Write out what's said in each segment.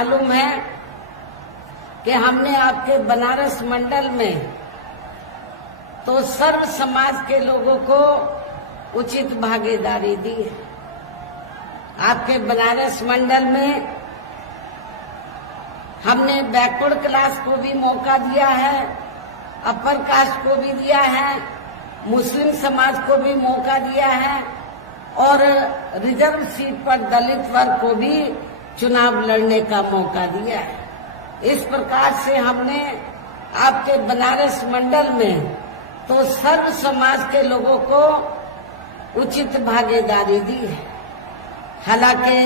मालूम है कि हमने आपके बनारस मंडल में तो सर्व समाज के लोगों को उचित भागीदारी दी है। आपके बनारस मंडल में हमने बैकवर्ड क्लास को भी मौका दिया है, अपर कास्ट को भी दिया है, मुस्लिम समाज को भी मौका दिया है और रिजर्व सीट पर दलित वर्ग को भी चुनाव लड़ने का मौका दिया है। इस प्रकार से हमने आपके बनारस मंडल में तो सर्व समाज के लोगों को उचित भागीदारी दी है। हालांकि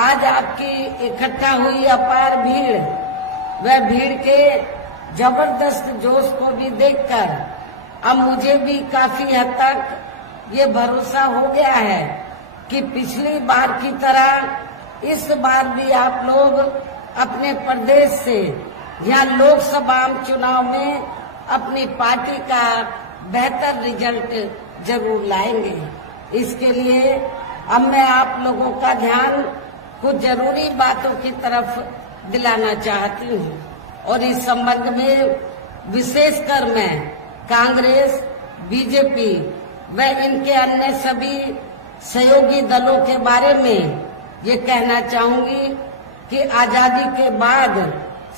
आज आपकी इकट्ठा हुई अपार भीड़, वह भीड़ के जबरदस्त जोश को भी देखकर अब मुझे भी काफी हद तक ये भरोसा हो गया है कि पिछली बार की तरह इस बार भी आप लोग अपने प्रदेश से यहाँ लोकसभा चुनाव में अपनी पार्टी का बेहतर रिजल्ट जरूर लाएंगे। इसके लिए अब मैं आप लोगों का ध्यान कुछ जरूरी बातों की तरफ दिलाना चाहती हूँ और इस संबंध में विशेषकर मैं कांग्रेस, बीजेपी व इनके अन्य सभी सहयोगी दलों के बारे में ये कहना चाहूंगी कि आजादी के बाद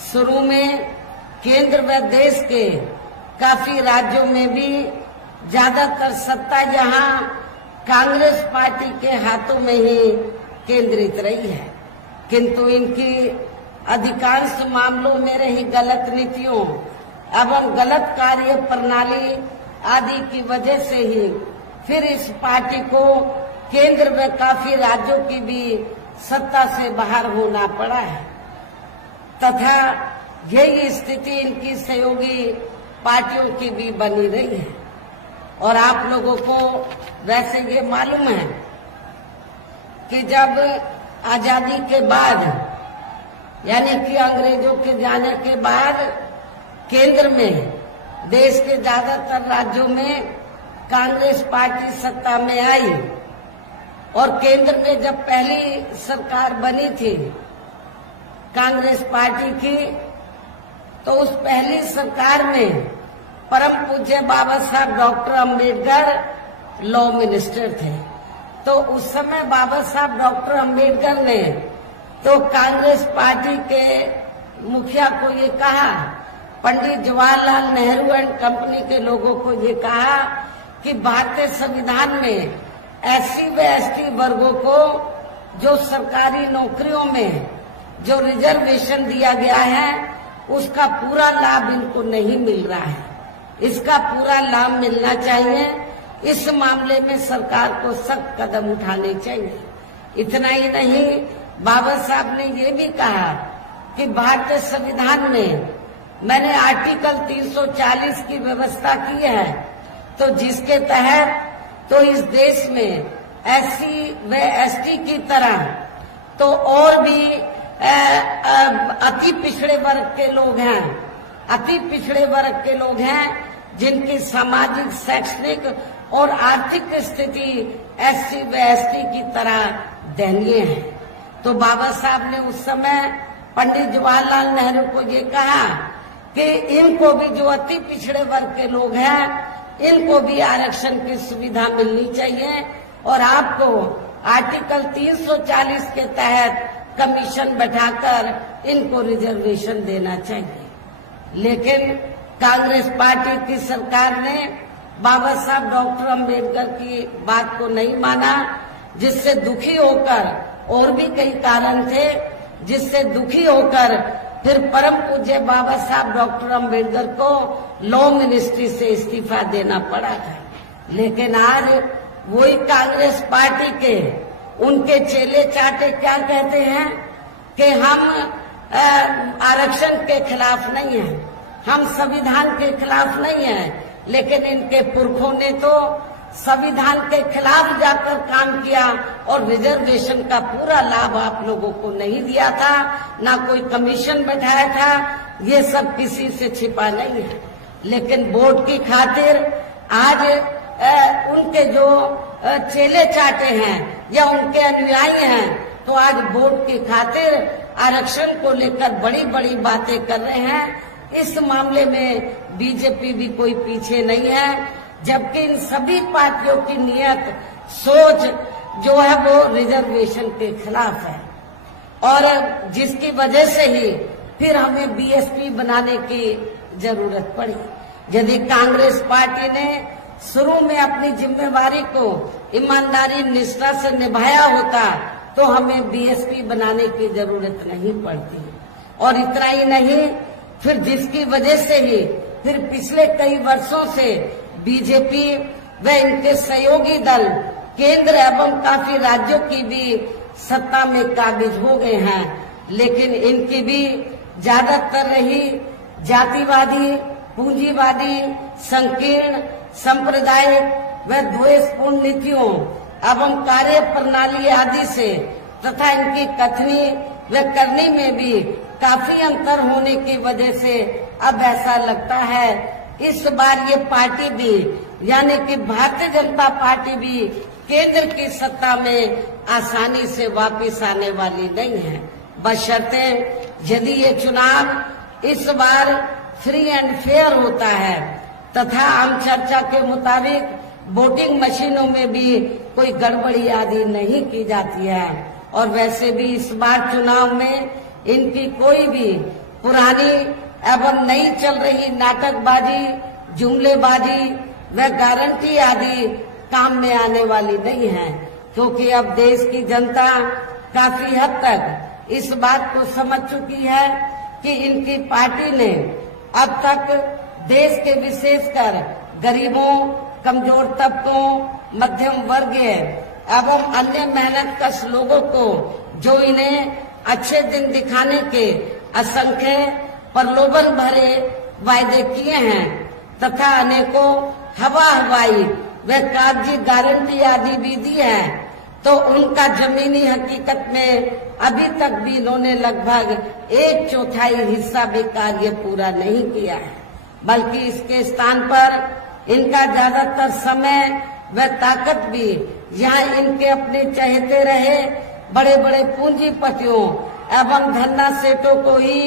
शुरू में केंद्र व देश के काफी राज्यों में भी ज्यादातर सत्ता यहाँ कांग्रेस पार्टी के हाथों में ही केंद्रित रही है, किंतु इनकी अधिकांश मामलों में रही गलत नीतियों एवं गलत कार्य प्रणाली आदि की वजह से ही फिर इस पार्टी को केंद्र में काफी राज्यों की भी सत्ता से बाहर होना पड़ा है तथा यही स्थिति इनकी सहयोगी पार्टियों की भी बनी रही है। और आप लोगों को वैसे ये मालूम है कि जब आजादी के बाद यानी कि अंग्रेजों के जाने के बाद केंद्र में देश के ज्यादातर राज्यों में कांग्रेस पार्टी सत्ता में आई और केंद्र में जब पहली सरकार बनी थी कांग्रेस पार्टी की तो उस पहली सरकार में परम पूज्य बाबा साहब डॉक्टर अंबेडकर लॉ मिनिस्टर थे। तो उस समय बाबा साहब डॉक्टर अंबेडकर ने तो कांग्रेस पार्टी के मुखिया को ये कहा, पंडित जवाहरलाल नेहरू एंड कंपनी के लोगों को ये कहा कि भारतीय संविधान में एससी व एसटी वर्गों को जो सरकारी नौकरियों में जो रिजर्वेशन दिया गया है उसका पूरा लाभ इनको नहीं मिल रहा है, इसका पूरा लाभ मिलना चाहिए। इस मामले में सरकार को सख्त कदम उठाने चाहिए। इतना ही नहीं, बाबा साहब ने ये भी कहा कि भारतीय संविधान में मैंने आर्टिकल 340 की व्यवस्था की है तो जिसके तहत तो इस देश में एससी व एसटी की तरह तो और भी अति पिछड़े वर्ग के लोग हैं, अति पिछड़े वर्ग के लोग हैं जिनकी सामाजिक, शैक्षणिक और आर्थिक स्थिति एससी व एसटी की तरह दयनीय है। तो बाबा साहब ने उस समय पंडित जवाहरलाल नेहरू को ये कहा कि इनको भी जो अति पिछड़े वर्ग के लोग हैं इनको भी आरक्षण की सुविधा मिलनी चाहिए और आपको आर्टिकल 340 के तहत कमीशन बैठाकर इनको रिजर्वेशन देना चाहिए। लेकिन कांग्रेस पार्टी की सरकार ने बाबा साहब डॉक्टर अंबेडकर की बात को नहीं माना, जिससे दुखी होकर और भी कई कारण थे जिससे दुखी होकर फिर परम पूज्य बाबा साहब डॉक्टर अंबेडकर को लॉ मिनिस्ट्री से इस्तीफा देना पड़ा था। लेकिन आज वही कांग्रेस पार्टी के उनके चेले चाटे क्या कहते हैं कि हम आरक्षण के खिलाफ नहीं हैं, हम संविधान के खिलाफ नहीं हैं, लेकिन इनके पुरखों ने तो संविधान के खिलाफ जाकर काम किया और रिजर्वेशन का पूरा लाभ आप लोगों को नहीं दिया था, ना कोई कमीशन बैठाया था। ये सब किसी से छिपा नहीं है। लेकिन वोट की खातिर आज उनके जो चेले चाटे हैं या उनके अनुयायी हैं तो आज वोट की खातिर आरक्षण को लेकर बड़ी बड़ी बातें कर रहे हैं। इस मामले में बीजेपी भी कोई पीछे नहीं है, जबकि इन सभी पार्टियों की नियत सोच जो है वो रिजर्वेशन के खिलाफ है, और जिसकी वजह से ही फिर हमें बीएसपी बनाने की जरूरत पड़ी। यदि कांग्रेस पार्टी ने शुरू में अपनी जिम्मेवारी को ईमानदारी निष्ठा से निभाया होता तो हमें बीएसपी बनाने की जरूरत नहीं पड़ती। और इतना ही नहीं, फिर जिसकी वजह से ही फिर पिछले कई वर्षों से बीजेपी व इनके सहयोगी दल केंद्र एवं काफी राज्यों की भी सत्ता में काबिज हो गए हैं, लेकिन इनकी भी ज्यादातर रही जातिवादी, पूंजीवादी, संकीर्ण, सांप्रदायिक व द्वेषपूर्ण नीतियों एवं कार्य प्रणाली आदि से तथा इनकी कथनी व करनी में भी काफी अंतर होने की वजह से अब ऐसा लगता है इस बार ये पार्टी भी यानी कि भारतीय जनता पार्टी भी केंद्र की सत्ता में आसानी से वापस आने वाली नहीं है, बशर्ते यदि ये चुनाव इस बार फ्री एंड फेयर होता है तथा आम चर्चा के मुताबिक वोटिंग मशीनों में भी कोई गड़बड़ी आदि नहीं की जाती है। और वैसे भी इस बार चुनाव में इनकी कोई भी पुरानी एवं नई चल रही नाटकबाजी, जुमलेबाजी व गारंटी आदि काम में आने वाली नहीं है, क्योंकि अब देश की जनता काफी हद तक इस बात को समझ चुकी है कि इनकी पार्टी ने अब तक देश के विशेषकर गरीबों, कमजोर तबकों, मध्यम वर्गीय एवं अन्य मेहनतकश लोगों को जो इन्हें अच्छे दिन दिखाने के असंख्य प्रलोभन भरे वायदे किए हैं तथा अनेकों हवाई व कागजी गारंटी आदि भी दी है, तो उनका जमीनी हकीकत में अभी तक भी इन्होंने लगभग 1/4 हिस्सा भी कार्य पूरा नहीं किया है, बल्कि इसके स्थान पर इनका ज्यादातर समय व ताकत भी यहाँ इनके अपने चहेते रहे बड़े बड़े पूंजीपतियों एवं धन्ना सेठों को ही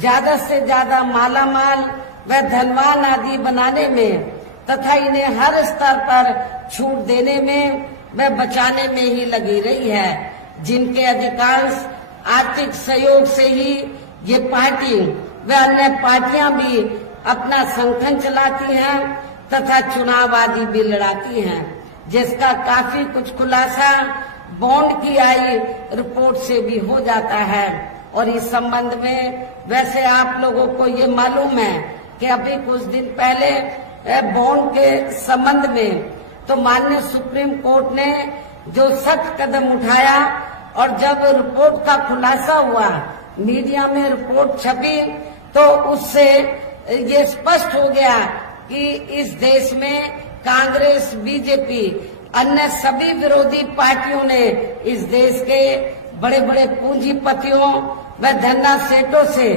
ज्यादा से ज्यादा मालामाल व धनवान आदि बनाने में तथा इन्हें हर स्तर पर छूट देने में व बचाने में ही लगी रही है, जिनके अधिकांश आर्थिक सहयोग से ही ये पार्टी व अन्य पार्टियां भी अपना संगठन चलाती हैं तथा चुनाव आदि भी लड़ाती हैं, जिसका काफी कुछ खुलासा बॉन्ड की आई रिपोर्ट से भी हो जाता है। और इस संबंध में वैसे आप लोगों को ये मालूम है कि अभी कुछ दिन पहले बॉन्ड के संबंध में तो माननीय सुप्रीम कोर्ट ने जो सख्त कदम उठाया और जब रिपोर्ट का खुलासा हुआ, मीडिया में रिपोर्ट छपी, तो उससे ये स्पष्ट हो गया कि इस देश में कांग्रेस, बीजेपी, अन्य सभी विरोधी पार्टियों ने इस देश के बड़े बड़े पूंजीपतियों व धन्ना सेठों से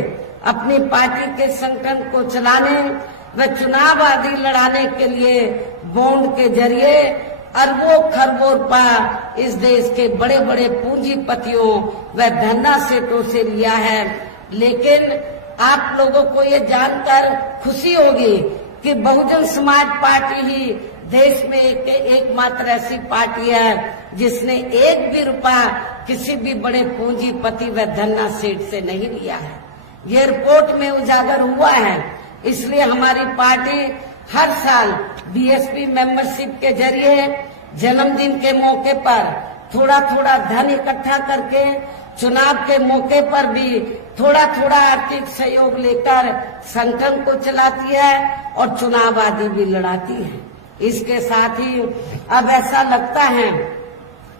अपनी पार्टी के संगठन को चलाने व चुनाव आदि लड़ाने के लिए बॉन्ड के जरिए अरबों खरबों रुपया इस देश के बड़े बड़े पूंजीपतियों व धन्ना सेठों से लिया है। लेकिन आप लोगों को ये जानकर खुशी होगी कि बहुजन समाज पार्टी ही देश में एकमात्र ऐसी पार्टी है जिसने एक भी रुपया किसी भी बड़े पूंजीपति व धन्ना सेठ से नहीं लिया है। ये रिपोर्ट में उजागर हुआ है, इसलिए हमारी पार्टी हर साल बीएसपी मेंबरशिप के जरिए जन्मदिन के मौके पर थोड़ा थोड़ा धन इकट्ठा करके चुनाव के मौके पर भी थोड़ा थोड़ा आर्थिक सहयोग लेकर संगठन को चलाती है और चुनाव आदि भी लड़ाती है। इसके साथ ही अब ऐसा लगता है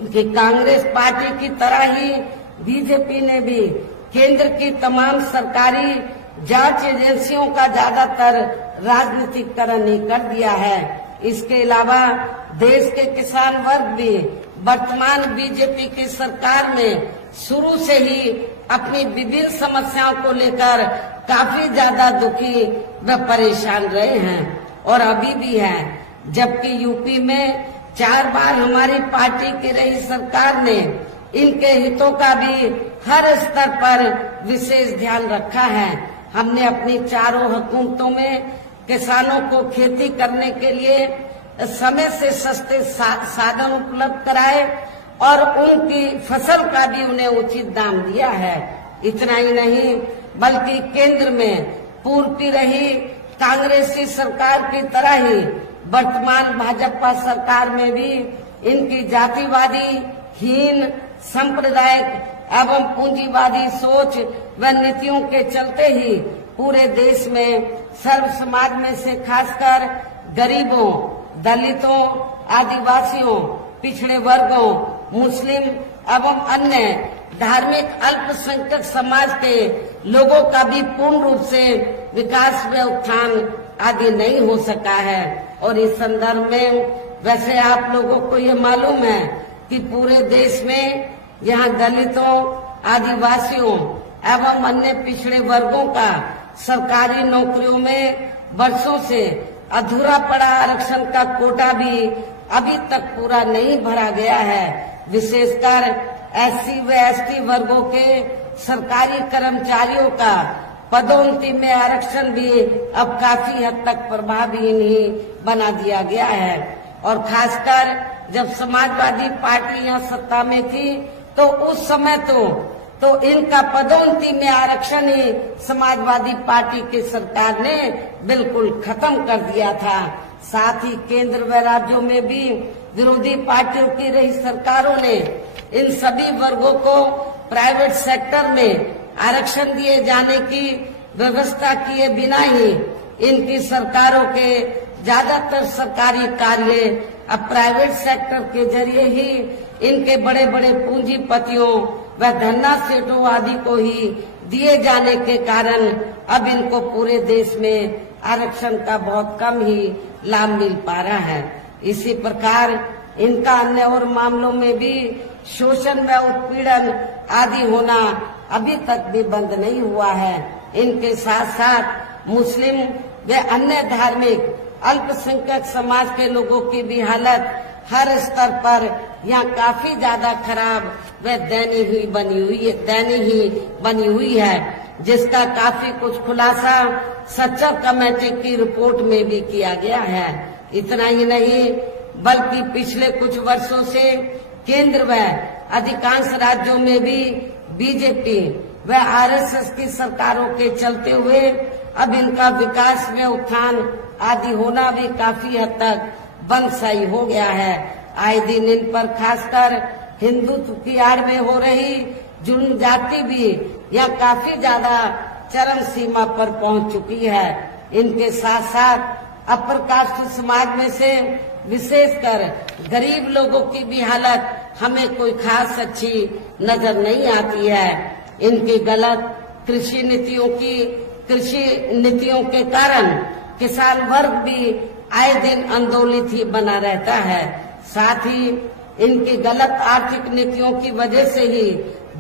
कि कांग्रेस पार्टी की तरह ही बीजेपी ने भी केंद्र की तमाम सरकारी जांच एजेंसियों का ज्यादातर राजनीतिकरण ही कर दिया है। इसके अलावा देश के किसान वर्ग भी वर्तमान बीजेपी की सरकार में शुरू से ही अपनी विभिन्न समस्याओं को लेकर काफी ज्यादा दुखी व परेशान रहे हैं और अभी भी है। जबकि यूपी में 4 बार हमारी पार्टी की रही सरकार ने इनके हितों का भी हर स्तर पर विशेष ध्यान रखा है। हमने अपनी चारों हुकूमतों में किसानों को खेती करने के लिए समय से सस्ते साधन उपलब्ध कराए और उनकी फसल का भी उन्हें उचित दाम दिया है। इतना ही नहीं बल्कि केंद्र में पूर्व रही कांग्रेसी सरकार की तरह ही वर्तमान भाजपा सरकार में भी इनकी जातिवादी, हीन, सांप्रदायिक एवं पूंजीवादी सोच व नीतियों के चलते ही पूरे देश में सर्व समाज में से खासकर गरीबों, दलितों, आदिवासियों, पिछड़े वर्गों, मुस्लिम एवं अन्य धार्मिक अल्पसंख्यक समाज के लोगों का भी पूर्ण रूप से विकास व उत्थान आदि नहीं हो सका है। और इस संदर्भ में वैसे आप लोगों को ये मालूम है कि पूरे देश में यहाँ दलितों, आदिवासियों एवं अन्य पिछड़े वर्गों का सरकारी नौकरियों में वर्षों से अधूरा पड़ा आरक्षण का कोटा भी अभी तक पूरा नहीं भरा गया है। विशेषकर एससी व एसटी वर्गों के सरकारी कर्मचारियों का पदोन्नति में आरक्षण भी अब काफी हद तक प्रभावहीन ही बना दिया गया है। और खासकर जब समाजवादी पार्टी यहाँ सत्ता में थी तो उस समय तो इनका पदोन्नति में आरक्षण ही समाजवादी पार्टी की सरकार ने बिल्कुल खत्म कर दिया था। साथ ही केंद्र व राज्यों में भी विरोधी पार्टियों की रही सरकारों ने इन सभी वर्गों को प्राइवेट सेक्टर में आरक्षण दिए जाने की व्यवस्था किए बिना ही इनकी सरकारों के ज्यादातर सरकारी कार्य अब प्राइवेट सेक्टर के जरिए ही इनके बड़े बड़े पूंजीपतियों व धन्ना सेठों आदि को ही दिए जाने के कारण अब इनको पूरे देश में आरक्षण का बहुत कम ही लाभ मिल पा रहा है। इसी प्रकार इनका अन्य और मामलों में भी शोषण व उत्पीड़न आदि होना अभी तक भी बंद नहीं हुआ है। इनके साथ साथ मुस्लिम व अन्य धार्मिक अल्पसंख्यक समाज के लोगों की भी हालत हर स्तर पर यहाँ काफी ज्यादा खराब व दयनीय बनी हुई है, जिसका काफी कुछ खुलासा सच्चर कमेटी की रिपोर्ट में भी किया गया है। इतना ही नहीं बल्कि पिछले कुछ वर्षों से केंद्र व अधिकांश राज्यों में भी बीजेपी व आरएसएस की सरकारों के चलते हुए अब इनका विकास में उत्थान आदि होना भी काफी हद तक बंदशाही हो गया है। आए दिन इन पर खासकर हिंदुत्व की आड़ में हो रही जुल्म जाति भी यह काफी ज्यादा चरम सीमा पर पहुंच चुकी है। इनके साथ साथ अपर कास्ट समाज में से विशेषकर गरीब लोगों की भी हालत हमें कोई खास अच्छी नजर नहीं आती है। इनकी गलत कृषि नीतियों के कारण किसान वर्ग भी आए दिन आंदोलित ही बना रहता है। साथ ही इनकी गलत आर्थिक नीतियों की वजह से ही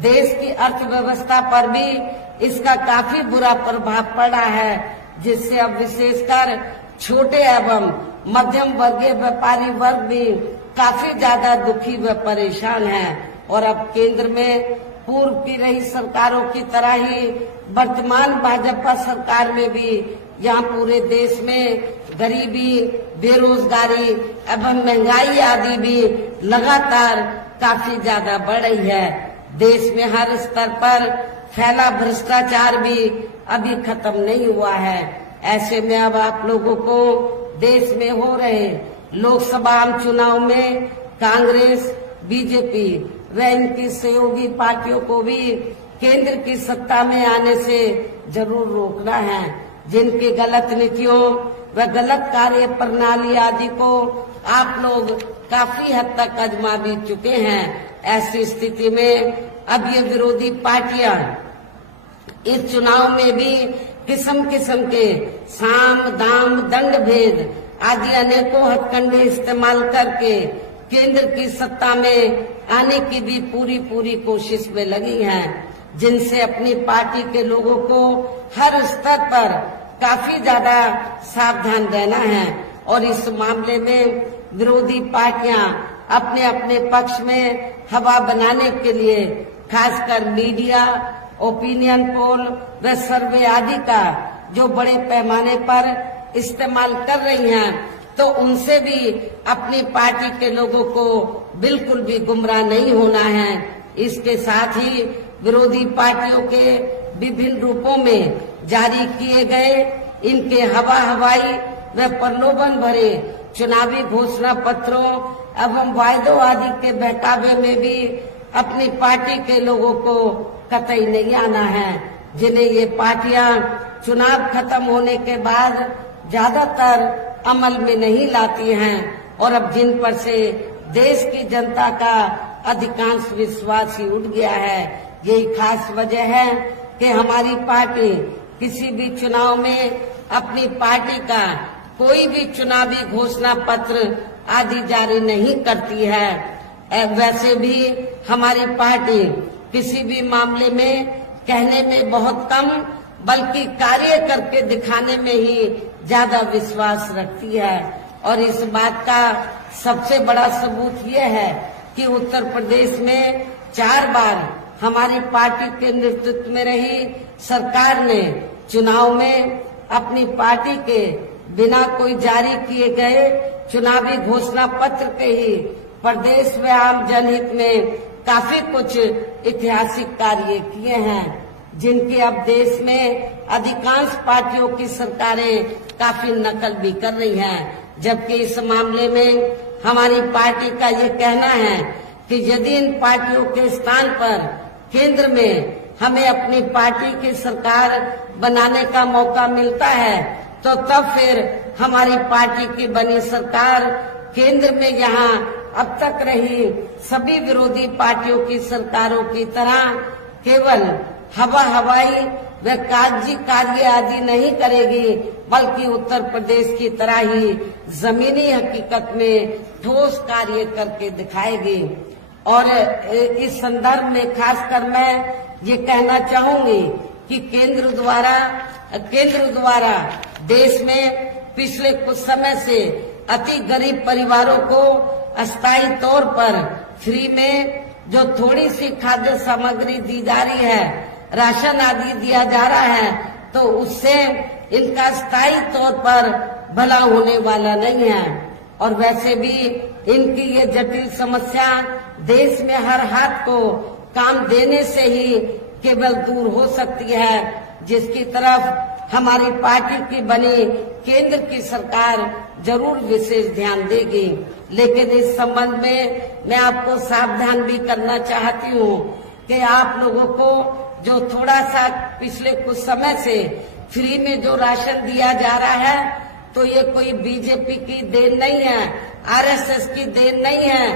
देश की अर्थव्यवस्था पर भी इसका काफी बुरा प्रभाव पड़ा है, जिससे अब विशेषकर छोटे एवं मध्यम वर्गीय व्यापारी वर्ग भी काफी ज्यादा दुखी व परेशान है। और अब केंद्र में पूर्व की रही सरकारों की तरह ही वर्तमान भाजपा सरकार में भी यहाँ पूरे देश में गरीबी, बेरोजगारी एवं महंगाई आदि भी लगातार काफी ज्यादा बढ़ रही है। देश में हर स्तर पर फैला भ्रष्टाचार भी अभी खत्म नहीं हुआ है। ऐसे में अब आप लोगों को देश में हो रहे लोकसभा आम चुनाव में कांग्रेस, बीजेपी व इनकी सहयोगी पार्टियों को भी केंद्र की सत्ता में आने से जरूर रोकना है। जिनकी गलत नीतियों व गलत कार्य प्रणाली आदि को आप लोग काफी हद तक आजमा भी चुके हैं। ऐसी स्थिति में अब ये विरोधी पार्टियां इस चुनाव में भी किस्म किस्म के साम, दाम, दंड भेद आदि अनेकों हथकंडे इस्तेमाल करके केंद्र की सत्ता में आने की भी पूरी कोशिश में लगी हैं, जिनसे अपनी पार्टी के लोगों को हर स्तर पर काफी ज्यादा सावधान रहना है। और इस मामले में विरोधी पार्टियां अपने अपने पक्ष में हवा बनाने के लिए खासकर मीडिया, ओपिनियन पोल व सर्वे आदि का जो बड़े पैमाने पर इस्तेमाल कर रही हैं, तो उनसे भी अपनी पार्टी के लोगों को बिल्कुल भी गुमराह नहीं होना है। इसके साथ ही विरोधी पार्टियों के विभिन्न रूपों में जारी किए गए इनके हवाई व प्रलोभन भरे चुनावी घोषणा पत्रों एवं वायदों आदि के बहकावे में भी अपनी पार्टी के लोगों को कतई नहीं आना है, जिन्हें ये पार्टियां चुनाव खत्म होने के बाद ज्यादातर अमल में नहीं लाती हैं और अब जिन पर से देश की जनता का अधिकांश विश्वास ही उठ गया है। यही खास वजह है कि हमारी पार्टी किसी भी चुनाव में अपनी पार्टी का कोई भी चुनावी घोषणा पत्र आदि जारी नहीं करती है। वैसे भी हमारी पार्टी किसी भी मामले में कहने में बहुत कम बल्कि कार्य करके दिखाने में ही ज्यादा विश्वास रखती है। और इस बात का सबसे बड़ा सबूत ये है कि उत्तर प्रदेश में 4 बार हमारी पार्टी के नेतृत्व में रही सरकार ने चुनाव में अपनी पार्टी के बिना कोई जारी किए गए चुनावी घोषणा पत्र के ही प्रदेश व आम जनहित में काफी कुछ ऐतिहासिक कार्य किए हैं, जिनकी अब देश में अधिकांश पार्टियों की सरकारें काफी नकल भी कर रही हैं। जबकि इस मामले में हमारी पार्टी का ये कहना है कि यदि इन पार्टियों के स्थान पर केंद्र में हमें अपनी पार्टी की सरकार बनाने का मौका मिलता है, तो तब फिर हमारी पार्टी की बनी सरकार केंद्र में यहाँ अब तक रही सभी विरोधी पार्टियों की सरकारों की तरह केवल हवाई व कागजी कार्य आदि नहीं करेगी, बल्कि उत्तर प्रदेश की तरह ही जमीनी हकीकत में ठोस कार्य करके दिखाएगी। और इस संदर्भ में खासकर मैं ये कहना चाहूंगी कि केंद्र द्वारा देश में पिछले कुछ समय से अति गरीब परिवारों को अस्थायी तौर पर फ्री में जो थोड़ी सी खाद्य सामग्री दी जा रही है, राशन आदि दिया जा रहा है, तो उससे इनका स्थायी तौर पर भला होने वाला नहीं है। और वैसे भी इनकी ये जटिल समस्या देश में हर हाथ को काम देने से ही केवल दूर हो सकती है, जिसकी तरफ हमारी पार्टी की बनी केंद्र की सरकार जरूर विशेष ध्यान देगी। लेकिन इस संबंध में मैं आपको सावधान भी करना चाहती हूँ कि आप लोगों को जो थोड़ा सा पिछले कुछ समय से फ्री में जो राशन दिया जा रहा है, तो ये कोई बीजेपी की देन नहीं है, आरएसएस की देन नहीं है,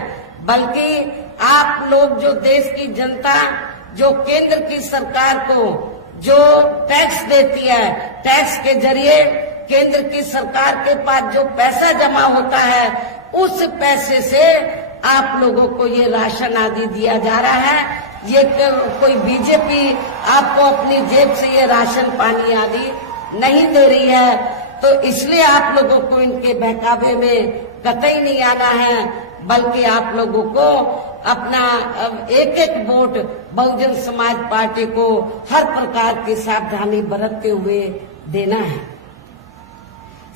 बल्कि आप लोग जो देश की जनता जो केंद्र की सरकार को जो टैक्स देती है, टैक्स के जरिए केंद्र की सरकार के पास जो पैसा जमा होता है, उस पैसे से आप लोगों को ये राशन आदि दिया जा रहा है। ये कोई बीजेपी आपको अपनी जेब से ये राशन पानी आदि नहीं दे रही है, तो इसलिए आप लोगों को इनके बहकावे में कतई नहीं आना है, बल्कि आप लोगों को अपना एक एक वोट बहुजन समाज पार्टी को हर प्रकार की सावधानी बरतते हुए देना है।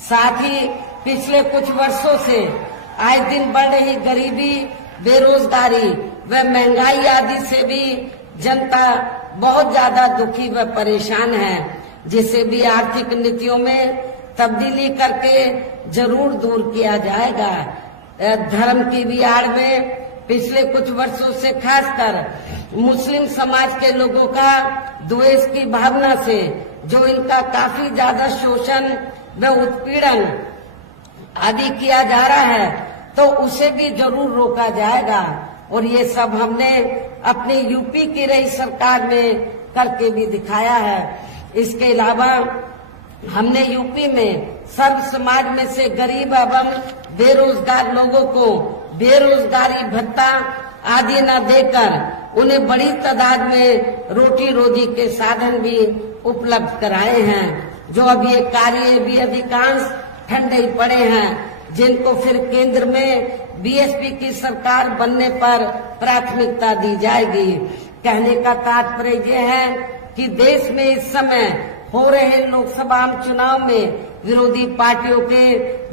साथ ही पिछले कुछ वर्षों से आए दिन बढ़ रही गरीबी, बेरोजगारी व महंगाई आदि से भी जनता बहुत ज्यादा दुखी व परेशान है, जिसे भी आर्थिक नीतियों में तब्दीली करके जरूर दूर किया जाएगा। धर्म की भी आड़ में पिछले कुछ वर्षों से खासकर मुस्लिम समाज के लोगों का द्वेष की भावना से जो इनका काफी ज्यादा शोषण व उत्पीड़न आदि किया जा रहा है, तो उसे भी जरूर रोका जाएगा। और ये सब हमने अपनी यूपी की रही सरकार में करके भी दिखाया है। इसके अलावा हमने यूपी में सर्व समाज में से गरीब एवं बेरोजगार लोगों को बेरोजगारी भत्ता आदि न देकर उन्हें बड़ी तादाद में रोटी रोजी के साधन भी उपलब्ध कराए हैं, जो अब ये कार्य भी अधिकांश ठंडे ही पड़े हैं, जिनको फिर केंद्र में बीएसपी की सरकार बनने पर प्राथमिकता दी जाएगी। कहने का तात्पर्य यह है कि देश में इस समय हो रहे लोकसभा चुनाव में विरोधी पार्टियों के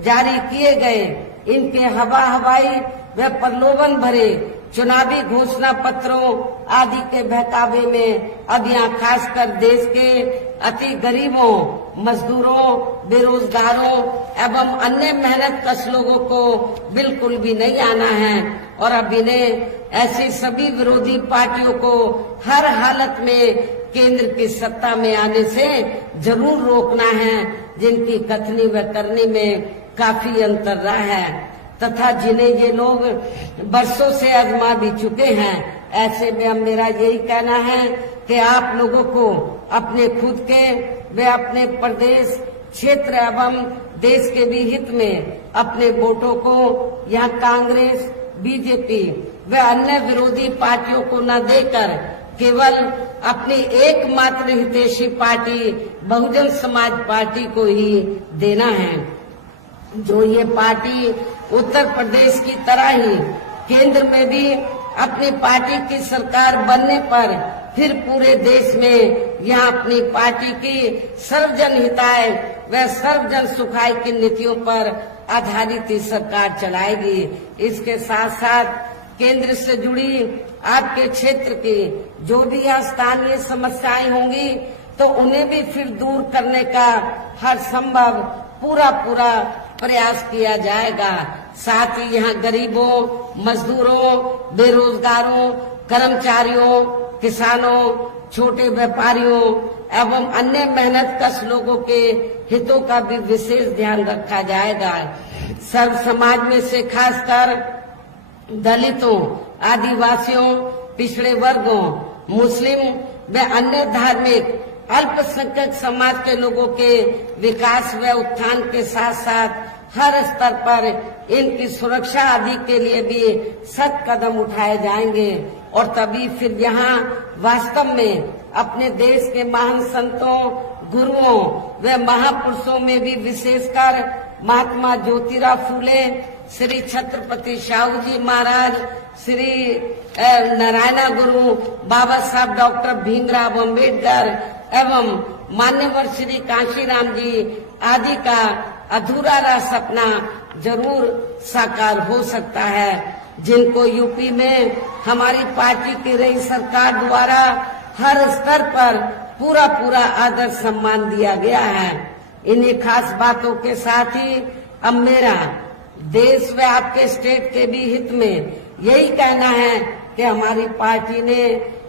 जारी किए गए इनके हवाई व प्रलोभन भरे चुनावी घोषणा पत्रों आदि के बहकावे में अब यहाँ खासकर देश के अति गरीबों, मजदूरों, बेरोजगारों एवं अन्य मेहनत कश लोगों को बिल्कुल भी नहीं आना है और अब इन्हें ऐसी सभी विरोधी पार्टियों को हर हालत में केंद्र की सत्ता में आने से जरूर रोकना है, जिनकी कथनी व करनी में काफी अंतर रहा है तथा जिन्हें ये लोग बरसों से आजमा भी चुके हैं। ऐसे में अब मेरा यही कहना है कि आप लोगों को अपने खुद के व अपने प्रदेश, क्षेत्र एवं देश के भी हित में अपने वोटों को यहाँ कांग्रेस, बीजेपी व अन्य विरोधी पार्टियों को न देकर केवल अपनी एकमात्र हितैषी पार्टी बहुजन समाज पार्टी को ही देना है, जो ये पार्टी उत्तर प्रदेश की तरह ही केंद्र में भी अपनी पार्टी की सरकार बनने पर फिर पूरे देश में यहाँ अपनी पार्टी की सर्वजन हिताय व सर्वजन सुखाय की नीतियों पर आधारित सरकार चलाएगी। इसके साथ साथ केंद्र से जुड़ी आपके क्षेत्र की जो भी यहाँ स्थानीय समस्याएं होंगी तो उन्हें भी फिर दूर करने का हर संभव पूरा प्रयास किया जाएगा। साथ ही यहाँ गरीबों, मजदूरों, बेरोजगारों, कर्मचारियों, किसानों, छोटे व्यापारियों एवं अन्य मेहनत कश लोगों के हितों का भी विशेष ध्यान रखा जाएगा। सर्व समाज में से खासकर दलितों, आदिवासियों, पिछड़े वर्गों, मुस्लिम व अन्य धार्मिक अल्पसंख्यक समाज के लोगों के विकास व उत्थान के साथ साथ हर स्तर पर इनकी सुरक्षा आदि के लिए भी सख्त कदम उठाए जाएंगे और तभी फिर यहाँ वास्तव में अपने देश के महान संतों, गुरुओं व महापुरुषों में भी विशेषकर महात्मा ज्योतिराव फूले, श्री छत्रपति शाहू जी महाराज, श्री नारायण गुरु, बाबा साहब डॉक्टर भीमराव अम्बेडकर एवं मान्यवर श्री कांशीराम जी आदि का अधूरा रहा सपना जरूर साकार हो सकता है, जिनको यूपी में हमारी पार्टी की रही सरकार द्वारा हर स्तर पर पूरा आदर सम्मान दिया गया है। इन्हीं खास बातों के साथ ही अब मेरा देश व आपके स्टेट के भी हित में यही कहना है कि हमारी पार्टी ने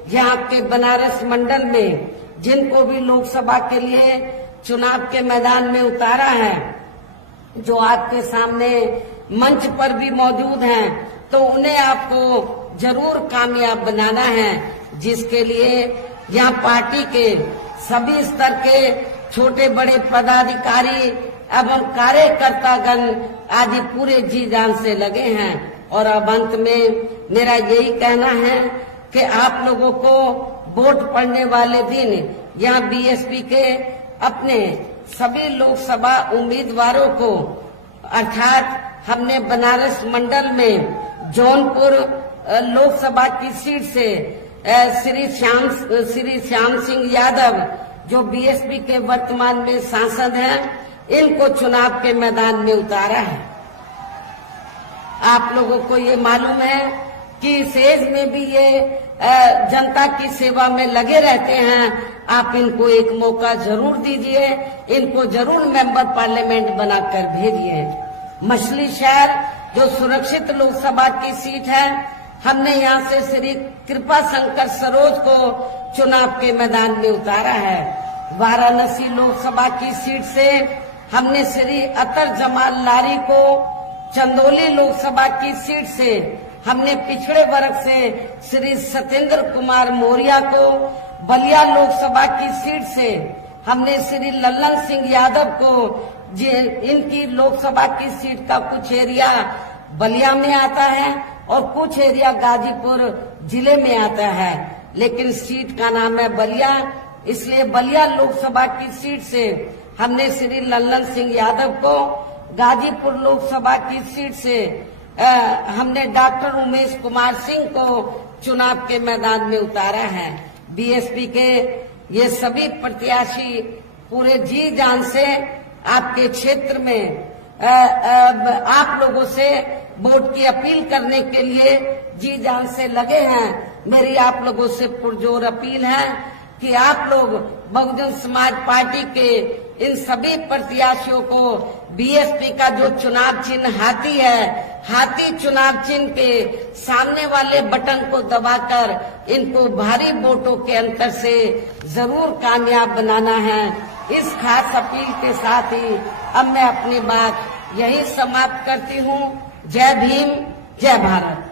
यहाँ के बनारस मंडल में जिनको भी लोकसभा के लिए चुनाव के मैदान में उतारा है, जो आपके सामने मंच पर भी मौजूद हैं, तो उन्हें आपको जरूर कामयाब बनाना है, जिसके लिए यहाँ पार्टी के सभी स्तर के छोटे बड़े पदाधिकारी एवं कार्यकर्तागण आदि पूरे जी जान से लगे हैं। और अब अंत में मेरा यही कहना है कि आप लोगों को वोट पड़ने वाले दिन यहाँ बीएसपी के अपने सभी लोकसभा उम्मीदवारों को अर्थात हमने बनारस मंडल में जौनपुर लोकसभा की सीट से श्री श्याम सिंह यादव जो बीएसपी के वर्तमान में सांसद हैं, इनको चुनाव के मैदान में उतारा है। आप लोगों को ये मालूम है कि इस एज में भी ये जनता की सेवा में लगे रहते हैं। आप इनको एक मौका जरूर दीजिए, इनको जरूर मेंबर पार्लियामेंट बनाकर भेजिए। मछली शहर जो सुरक्षित लोकसभा की सीट है, हमने यहाँ से श्री कृपा शंकर सरोज को चुनाव के मैदान में उतारा है। वाराणसी लोकसभा की सीट से हमने श्री अतर जमाल लारी को, चंदौली लोकसभा की सीट से हमने पिछड़े वर्ग से श्री सत्येंद्र कुमार मौर्य को, बलिया लोकसभा की सीट से हमने श्री लल्लन सिंह यादव को, इनकी लोकसभा की सीट का कुछ एरिया बलिया में आता है और कुछ एरिया गाजीपुर जिले में आता है, लेकिन सीट का नाम है बलिया, इसलिए बलिया लोकसभा की सीट से हमने श्री लल्लन सिंह यादव को, गाजीपुर लोकसभा की सीट से हमने डॉक्टर उमेश कुमार सिंह को चुनाव के मैदान में उतारा है। बीएसपी के ये सभी प्रत्याशी पूरे जी जान से आपके क्षेत्र में आप लोगों से वोट की अपील करने के लिए जी जान से लगे हैं। मेरी आप लोगों से पुरजोर अपील है कि आप लोग बहुजन समाज पार्टी के इन सभी प्रत्याशियों को बीएसपी का जो चुनाव चिन्ह हाथी है, हाथी चुनाव चिन्ह के सामने वाले बटन को दबाकर इनको भारी वोटों के अंतर से जरूर कामयाब बनाना है। इस खास अपील के साथ ही अब मैं अपनी बात यही समाप्त करती हूँ। जय भीम, जय भारत।